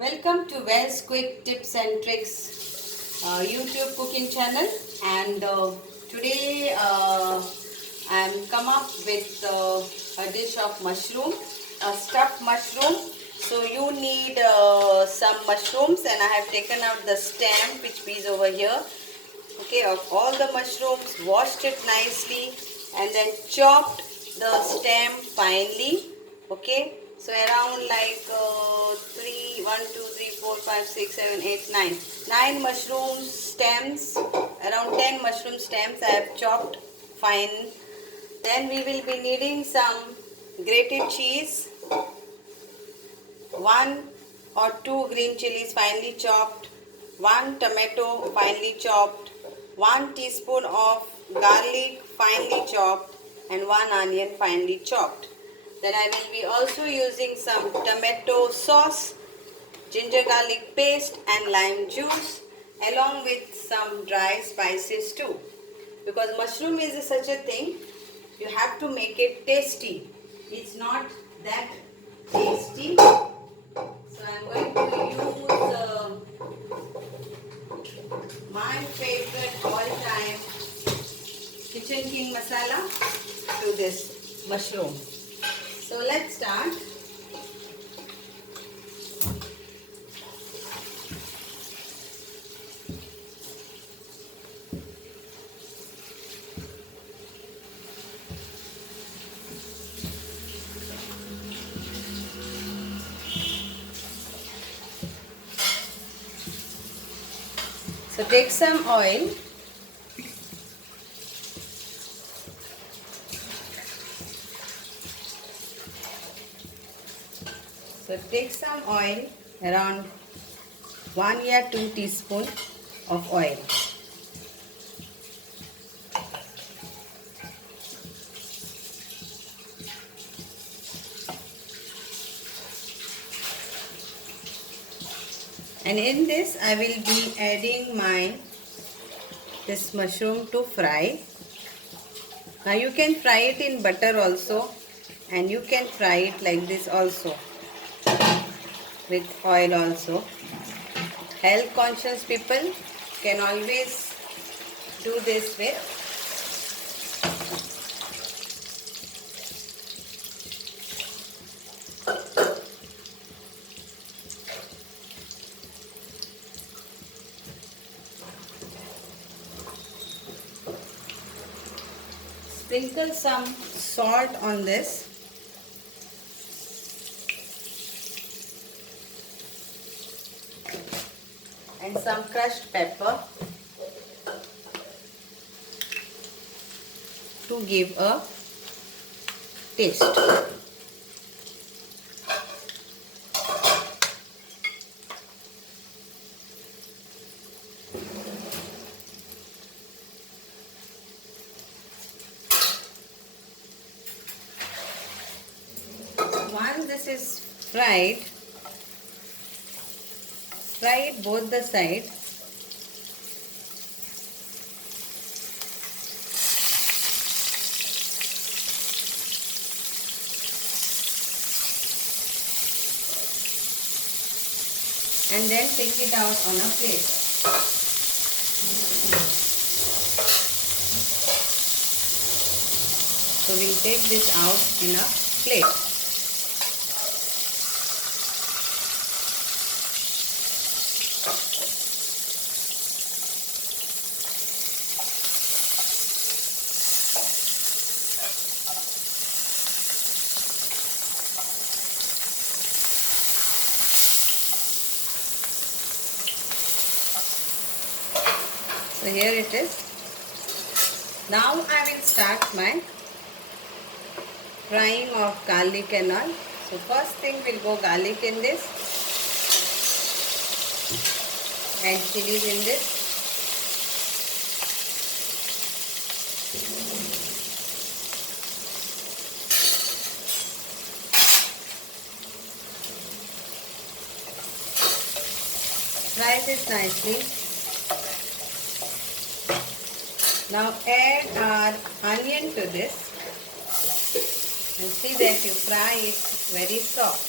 Welcome to Well's Quick Tips and Tricks YouTube cooking channel, and today I'm come up with a dish of mushroom, a stuffed mushroom. So you need some mushrooms, and I have taken out the stem which is over here. Okay, of all the mushrooms, washed it nicely and then chopped the stem finely. Okay, so around like 3 1 2 3 4 5 6 7 8 9 9 mushroom stems, around 10 mushroom stems I have chopped fine. Then we will be needing some grated cheese, 1 or 2 green chilies finely chopped, 1 tomato finely chopped, 1 teaspoon of garlic finely chopped, and 1 onion finely chopped. Then I will be also using some tomato sauce, ginger garlic paste and lime juice, along with some dry spices too. Because mushroom is such a thing, you have to make it tasty. It's not that tasty. So I'm going to use my favorite all-time kitchen king masala to this mushroom. So let's start. So take some oil. So take some oil, around 1 or 2 teaspoon of oil. And in this I will be adding this mushroom to fry. Now you can fry it in butter also, and you can fry it like this also, with oil also. Health conscious people can always do this with. Sprinkle some salt on this. And some crushed pepper to give a taste. Once this is fried, fry it both the sides. And then take it out on a plate. So we'll take this out in a plate. So here it is. Now I will start my frying of garlic and all. So first thing we'll go garlic in this, and chilies in this. Fry this nicely. Now add our onion to this, and see that you fry it very soft.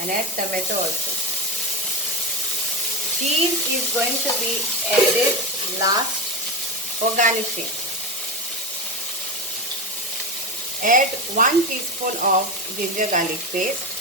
and add tomato also. Cheese is going to be added last for garnishing. Add 1 teaspoon of ginger garlic paste.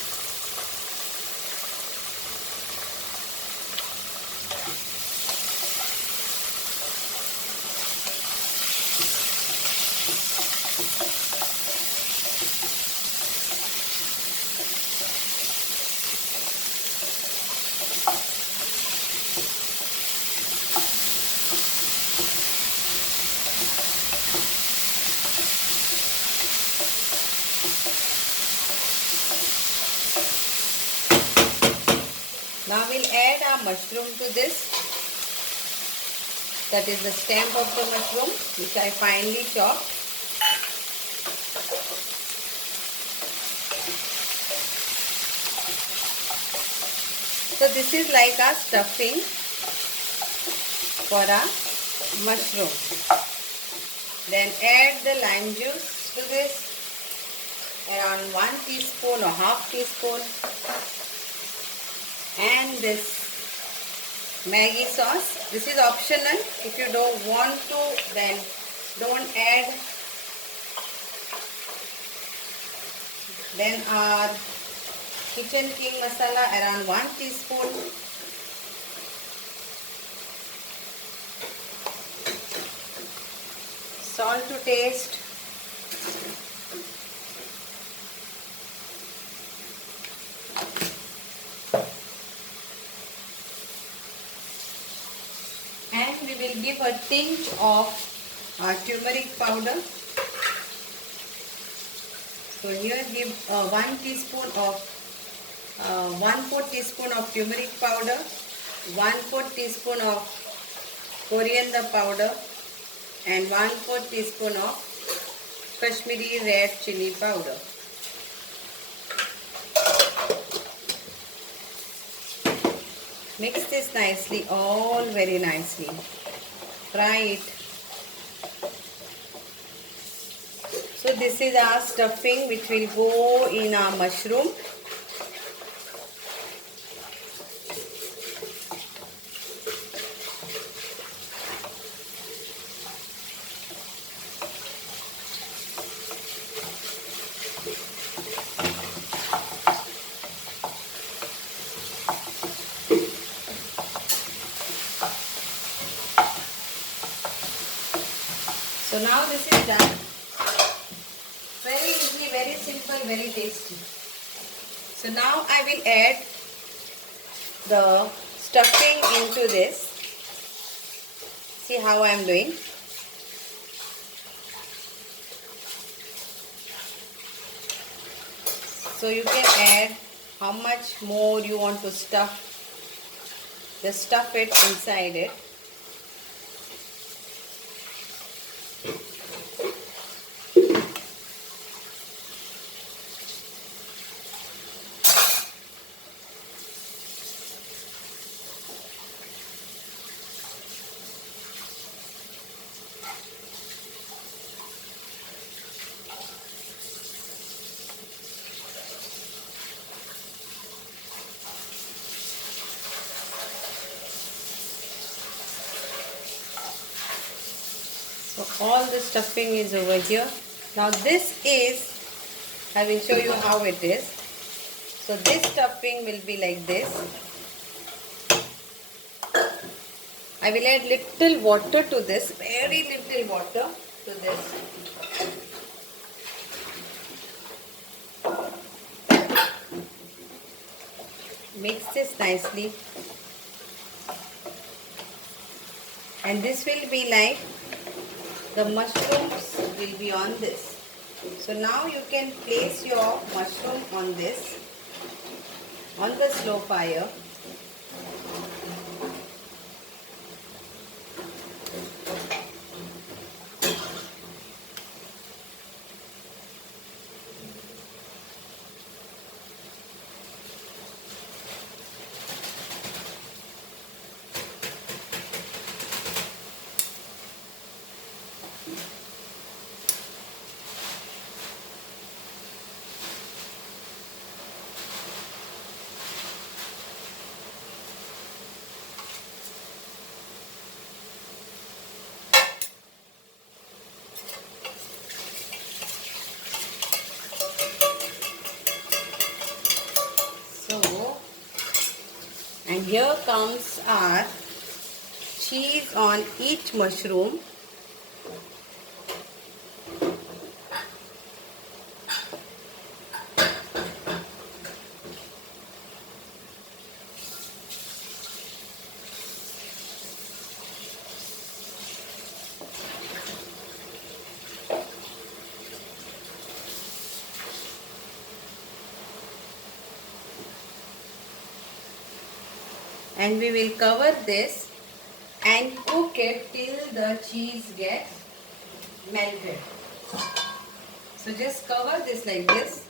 Now we'll add our mushroom to this. That is the stem of the mushroom, which I finely chopped. So this is like our stuffing for our mushroom. Then add the lime juice to this, around 1 teaspoon or half teaspoon. And this Maggi sauce. This is optional. If you don't want to, then don't add. Then our Kitchen King masala, around 1 teaspoon. Salt to taste. And we will give a tinge of turmeric powder. So here give 1 teaspoon of 1/4 teaspoon of turmeric powder, 1/4 teaspoon of coriander powder, and 1/4 teaspoon of Kashmiri red chili powder. Mix this nicely, all very nicely. Fry it. So this is our stuffing which will go in our mushroom. So now this is done. Very easy, very simple, very tasty. So now I will add the stuffing into this. See how I am doing. So you can add how much more you want to stuff. Just stuff it inside it. So all the stuffing is over here. Now this is, I will show you how it is. So this stuffing will be like this. I will add little water to this, very little water to this. Mix this nicely. And this will be like, the mushrooms will be on this. So now you can place your mushroom on this, on the slow fire. So, and here comes our cheese on each mushroom. And we will cover this and cook it till the cheese gets melted. So just cover this like this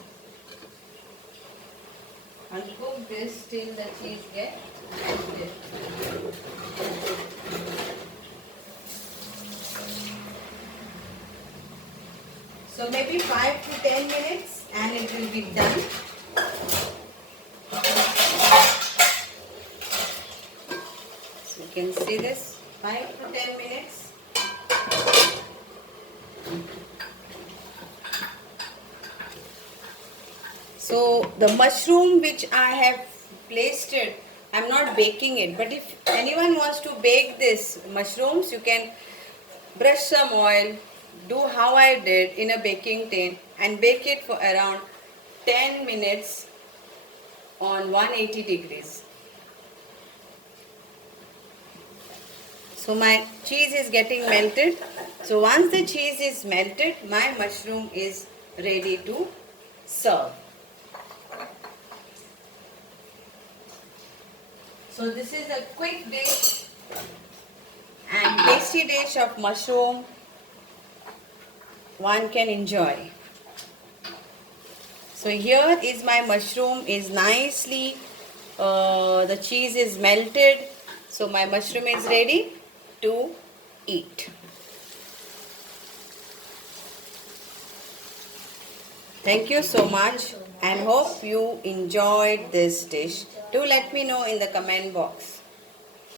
and cook this till the cheese gets melted. So maybe 5 to 10 minutes and it will be done. So you can see this, 5 to 10 minutes. So the mushroom which I have placed it, I am not baking it, but if anyone wants to bake this mushrooms, you can brush some oil, do how I did in a baking tin and bake it for around 10 minutes on 180 degrees. So my cheese is getting melted. So once the cheese is melted, my mushroom is ready to serve. So this is a quick dish and tasty dish of mushroom one can enjoy. So here is my mushroom is nicely, the cheese is melted. So my mushroom is ready to eat. Thank you so much and hope you enjoyed this dish. Do let me know in the comment box.